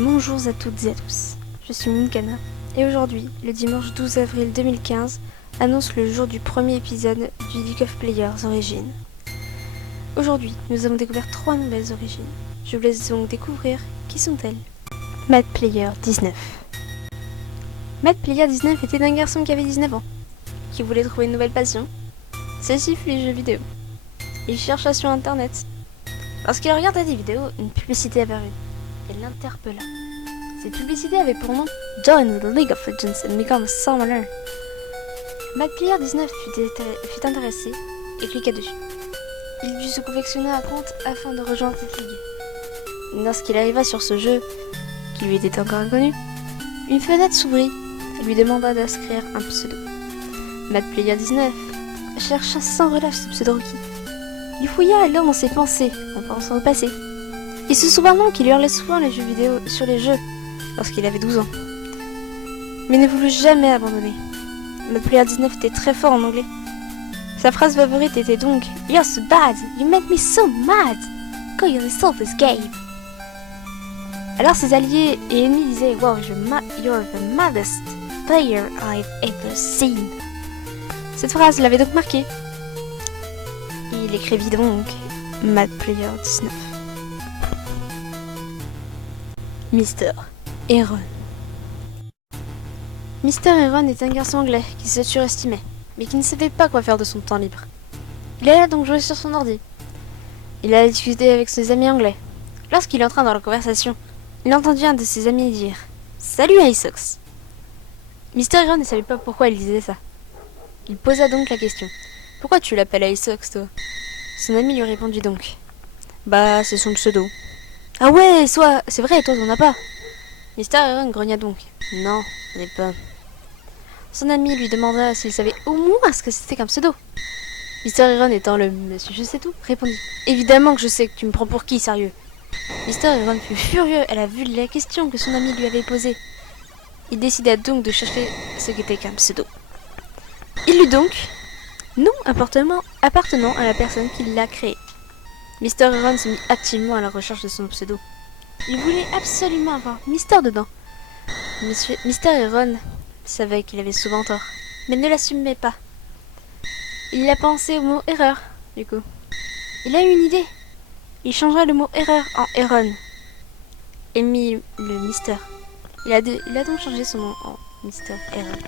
Bonjour à toutes et à tous, je suis Moonkana et aujourd'hui, le dimanche 12 avril 2015, annonce le jour du premier épisode du League of Players Origins. Aujourd'hui, nous avons découvert 3 nouvelles origines. Je vous laisse donc découvrir qui sont-elles. Mad Player 19. Mad Player 19 était un garçon qui avait 19 ans, qui voulait trouver une nouvelle passion. Celle-ci fut les jeux vidéo. Il chercha sur internet. Lorsqu'il regardait des vidéos, une publicité apparut. Elle l'interpella. Cette publicité avait pour nom Join the League of Legends and become a summoner. Mad Player 19 fut intéressé et cliqua dessus. Il dut se confectionner un compte afin de rejoindre cette ligue. Lorsqu'il arriva sur ce jeu, qui lui était encore inconnu, une fenêtre s'ouvrit et lui demanda d'inscrire un pseudo. Mad Player 19 chercha sans relâche ce pseudo requis. Il fouilla alors dans ses pensées en pensant au passé. Il se souvint qu'il hurlait souvent les jeux vidéo sur les jeux lorsqu'il avait 12 ans, mais ne voulut jamais abandonner. Mad Player 19 était très fort en anglais. Sa phrase favorite était donc You're so bad, you make me so mad, call yourself this game. Alors ses alliés et ennemis disaient Wow, you're the maddest player I've ever seen. Cette phrase l'avait donc marqué. Il écrivit donc Mad Player 19. Mr. Heron. Mr. Heron est un garçon anglais qui se surestimait, mais qui ne savait pas quoi faire de son temps libre. Il alla donc jouer sur son ordi. Il alla discuter avec ses amis anglais. Lorsqu'il entra dans la conversation, il entendit un de ses amis dire « Salut Isox !» Mr. Heron ne savait pas pourquoi il disait ça. Il posa donc la question « Pourquoi tu l'appelles Isox, toi ?» Son ami lui répondit donc « Bah, c'est son pseudo. »« Ah ouais, c'est vrai, toi t'en as pas !» Mr. Heron grogna donc « Non, j'en ai pas. » Son ami lui demanda s'il savait au moins ce que c'était qu'un pseudo. Mr. Heron étant le monsieur je sais tout, répondit « Évidemment que je sais, que tu me prends pour qui, sérieux ?» Mr. Heron fut furieux à la vue de la question que son ami lui avait posée. Il décida donc de chercher ce qu'était qu'un pseudo. Il lut donc nom appartenant à la personne qui l'a créé. Mr. Heron se mit activement à la recherche de son pseudo. Il voulait absolument avoir Mister dedans. Mr. Heron savait qu'il avait souvent tort, mais ne l'assumait pas. Il a pensé au mot erreur, du coup. Il a eu une idée. Il changea le mot erreur en Heron et mit le Mister. Il a donc changé son nom en Mr. Heron.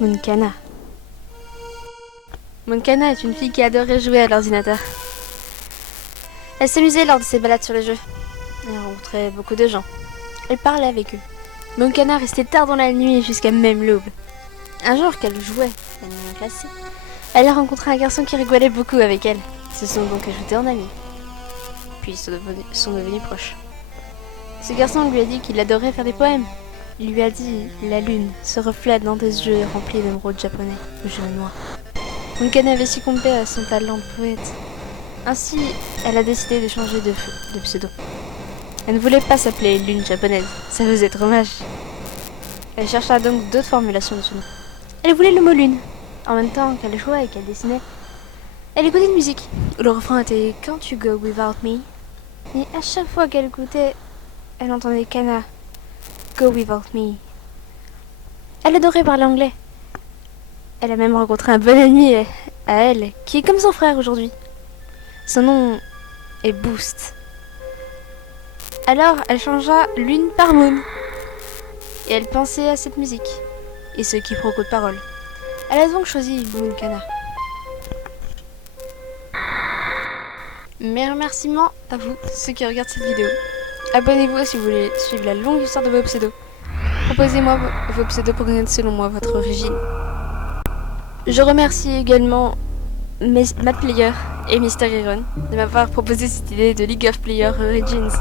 Moonkana. Moonkana est une fille qui adorait jouer à l'ordinateur. Elle s'amusait lors de ses balades sur les jeux. Elle rencontrait beaucoup de gens. Elle parlait avec eux. Moonkana restait tard dans la nuit jusqu'à même l'aube. Un jour qu'elle jouait la nuit classée, elle a rencontré un garçon qui rigolait beaucoup avec elle. Ils se sont donc ajoutés en amis. Puis ils sont devenus proches. Ce garçon lui a dit qu'il adorait faire des poèmes. Il lui a dit « La lune se reflète dans des yeux remplis d'émeraudes japonais, aux yeux noirs. » Moonkana avait succombé à son talent de poète. Ainsi, elle a décidé de changer de pseudo. Elle ne voulait pas s'appeler Lune japonaise, ça faisait trop moche. Elle chercha donc d'autres formulations de son nom. Elle voulait le mot lune. En même temps qu'elle jouait et qu'elle dessinait, elle écoutait une musique. Le refrain était Can't you go without me? Et à chaque fois qu'elle écoutait, elle entendait Kana. Go without me. Elle adorait parler anglais. Elle a même rencontré un bon ami à elle, qui est comme son frère aujourd'hui. Son nom est Boost. Alors, elle changea Lune par Moon. Et elle pensait à cette musique, et ce quiproquo de paroles. Elle a donc choisi Moonkana. Mes remerciements à vous, ceux qui regardent cette vidéo. Abonnez-vous si vous voulez suivre la longue histoire de vos pseudos. Proposez-moi vos pseudos pour connaître selon moi votre origine. Je remercie également Mad Player et Mr. Heron de m'avoir proposé cette idée de League of Players Origins.